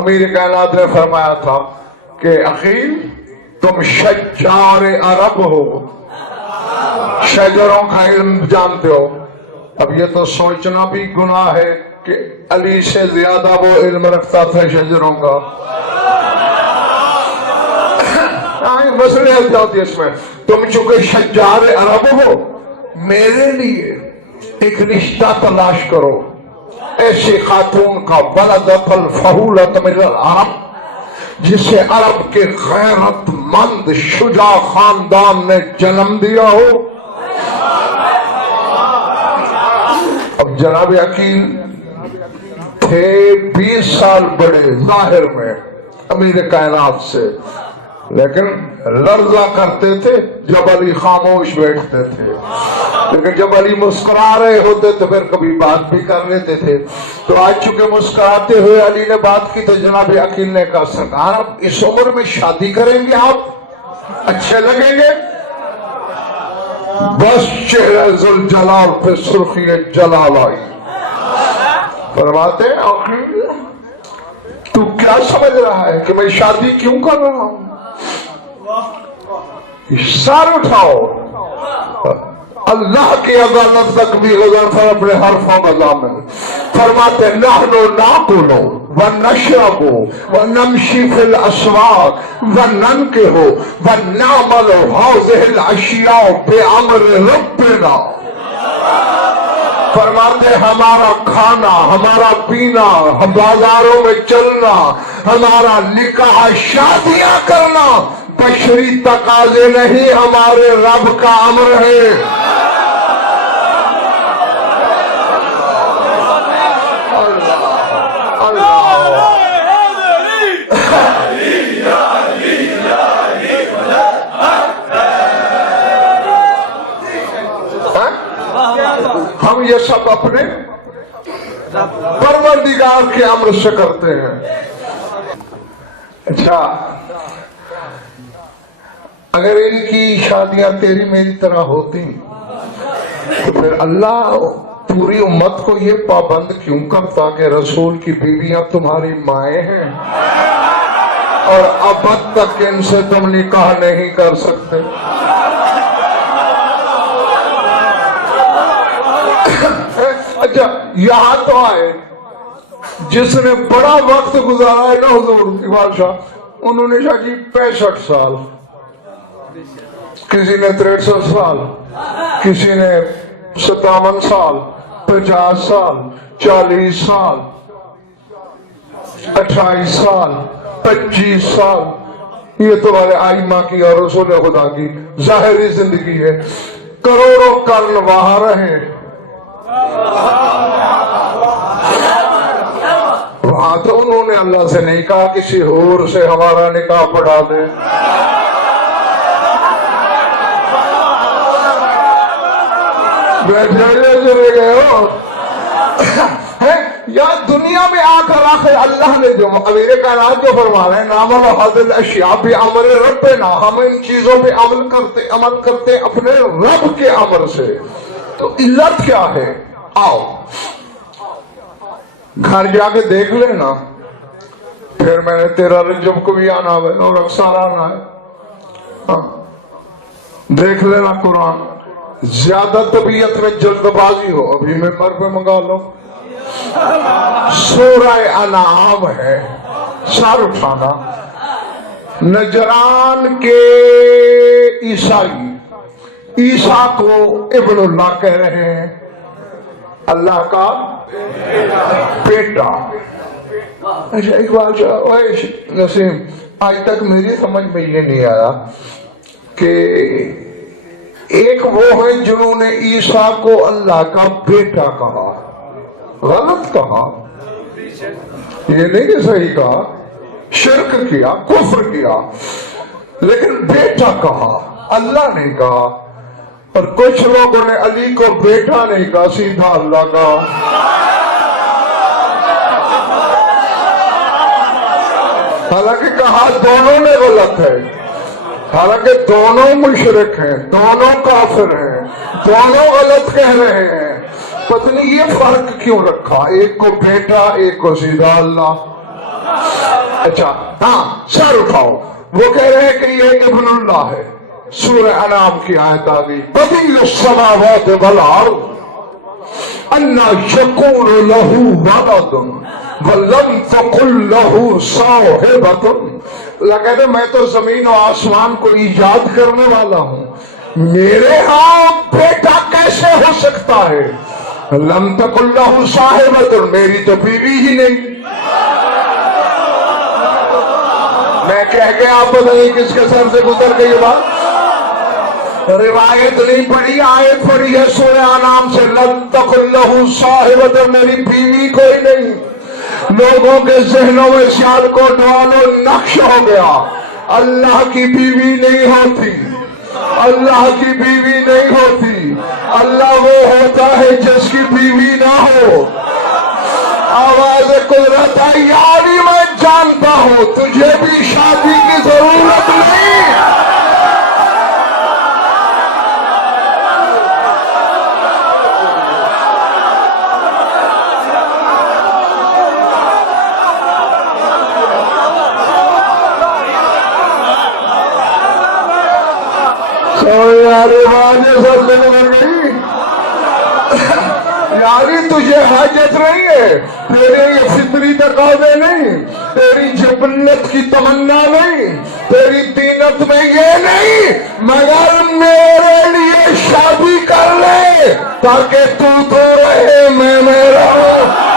امیر کائنات نے فرمایا تھا کہ عقیل تم شجار عرب ہو، شجروں کا علم جانتے ہو. اب یہ تو سوچنا بھی گناہ ہے کہ علی سے زیادہ وہ علم رکھتا تھا شجروں کا. مسئلہ جاتی ہے اس میں. تم چونکہ شجار عرب ہو، میرے لیے ایک رشتہ تلاش کرو ایسی خاتون کا، ولدت الفہولت من العرب، جسے عرب کے غیرت مند شجاع خاندان نے جنم دیا ہو. اب جناب عقیل تھے 20 سال بڑے ظاہر میں امیر کائنات سے، لیکن لرزہ کرتے تھے جب علی خاموش بیٹھتے تھے، لیکن جب علی مسکرا رہے ہوتے تو پھر کبھی بات بھی کر لیتے تھے. تو آج چونکہ مسکراتے ہوئے علی نے بات کی تو جناب عقیل نے کہا سرکار اب اس عمر میں شادی کریں گے، آپ اچھے لگیں گے؟ بس چہرہ ذوالجلال پہ سرخی جلال آئی. فرماتے ہیں عقیل تو کیا سمجھ رہا ہے کہ میں شادی کیوں کر رہا ہوں؟ سر اٹھاؤ، اللہ کی عدالت تک بھی گزر کر اپنے حرفوں کا ضامن. فرماتے ہیں نحن ناکل ونشرب ونمشی فی الاسواق وننکح ونعمل هذه الاشیاء بامر ربنا. فرماتے ہمارا کھانا، ہمارا پینا، بازاروں میں چلنا، ہمارا نکاح شادیاں کرنا بشری تقاضے نہیں، ہمارے رب کا امر ہے. ہم یہ سب اپنے پروردگار کے امر سے کرتے ہیں. اچھا اگر ان کی شادیاں تیری میری طرح ہوتی تو پھر اللہ پوری امت کو یہ پابند کیوں کرتا کہ رسول کی بیویاں تمہاری مائیں ہیں اور ابد تک ان سے تم نکاح نہیں کر سکتے؟ اچھا یہاں تو آئے جس نے بڑا وقت گزارا ہے نا حضور اقبال شاہ، انہوں نے شاہ جی 65 سال، کسی نے 63 سال، کسی نے 57 سال، 50 سال، 40 سال، 28 سال، 25 سال. یہ تمہارے آئمہ کی اور رسول خدا کی ظاہری زندگی ہے. کروڑوں قرن وہاں رہے، وہاں تو انہوں نے اللہ سے نہیں کہا کسی حور سے ہمارا نکاح پڑھا دے. چلے گئے ہو یا دنیا میں آ کر آخر اللہ نے جو امیر کائنات جو فرما رہے ہیں نعمل هذه الاشیاء بامر ربنا، ہم ان چیزوں پہ عمل کرتے اپنے رب کے امر سے. تو علت کیا ہے؟ آؤ گھر جا کے دیکھ لینا، پھر میں نے 13 رجب کو بھی آنا ہے اور اکثر آنا ہے. دیکھ لینا قرآن. زیادہ طبیعت میں جلد بازی ہو ابھی میں مر پہ منگا لو. سورہ انعام ہے، سر اٹھانا. نجران کے عیسائی عیسیٰ کو ابن اللہ کہہ رہے ہیں، اللہ کا بیٹا. اچھا اقبال شاہ نسیم آج تک میری سمجھ میں یہ نہیں آیا کہ ایک وہ ہے جنہوں نے عیسیٰ کو اللہ کا بیٹا کہا، غلط کہا، یہ نہیں کہ صحیح کہا، شرک کیا، کفر کیا، لیکن بیٹا کہا، اللہ نے کہا. اور کچھ لوگوں نے علی کو بیٹا نہیں کہا، سیدھا اللہ کہا. حالانکہ کہا دونوں نے غلط ہے، حالانکہ دونوں مشرک ہیں، دونوں کافر ہیں، دونوں غلط کہہ رہے ہیں. پتہ نہیں یہ فرق کیوں رکھا، ایک کو بیٹا ایک کو سیدھا اللہ. اچھا ہاں سر اٹھاؤ. وہ کہہ رہے ہیں کہ یہ ابن اللہ ہے. سورہ انعام کی آیت آ گئی بدیع السماوات والارض انا یکون لہ ولد ولم تکن لہ صاحبۃ. اللہ کہتے میں تو زمین و آسمان کو ایجاد کرنے والا ہوں, میرے ہاں بیٹا کیسے ہو سکتا ہے؟ لم تکن لہ صاحبۃ, میری تو بیوی ہی نہیں. میں کہہ گیا, آپ بتائیے کس کے سر سے گزر گئی یہ بات؟ روایت نہیں پڑھی, آیت پڑھی ہے سورہ انعام سے, لم تکن لہ صاحبۃ, میری بیوی کوئی نہیں. لوگوں کے ذہنوں میں سیال کو ڈوالو نقش ہو گیا, اللہ کی بیوی نہیں ہوتی, اللہ کی بیوی نہیں ہوتی. اللہ وہ ہوتا ہے جس کی بیوی نہ ہو. آواز قدرت ہے, یاری میں جانتا ہوں تجھے بھی شادی کی ضرورت نہیں. یاری تجھے حاجت نہیں ہے, تیرے یہ فطری تقاضے نہیں, تیری جبلت کی تمنا نہیں, تیری دینت میں یہ نہیں, مگر میرے لیے شادی کر لے تاکہ تو رہے میں رہوں.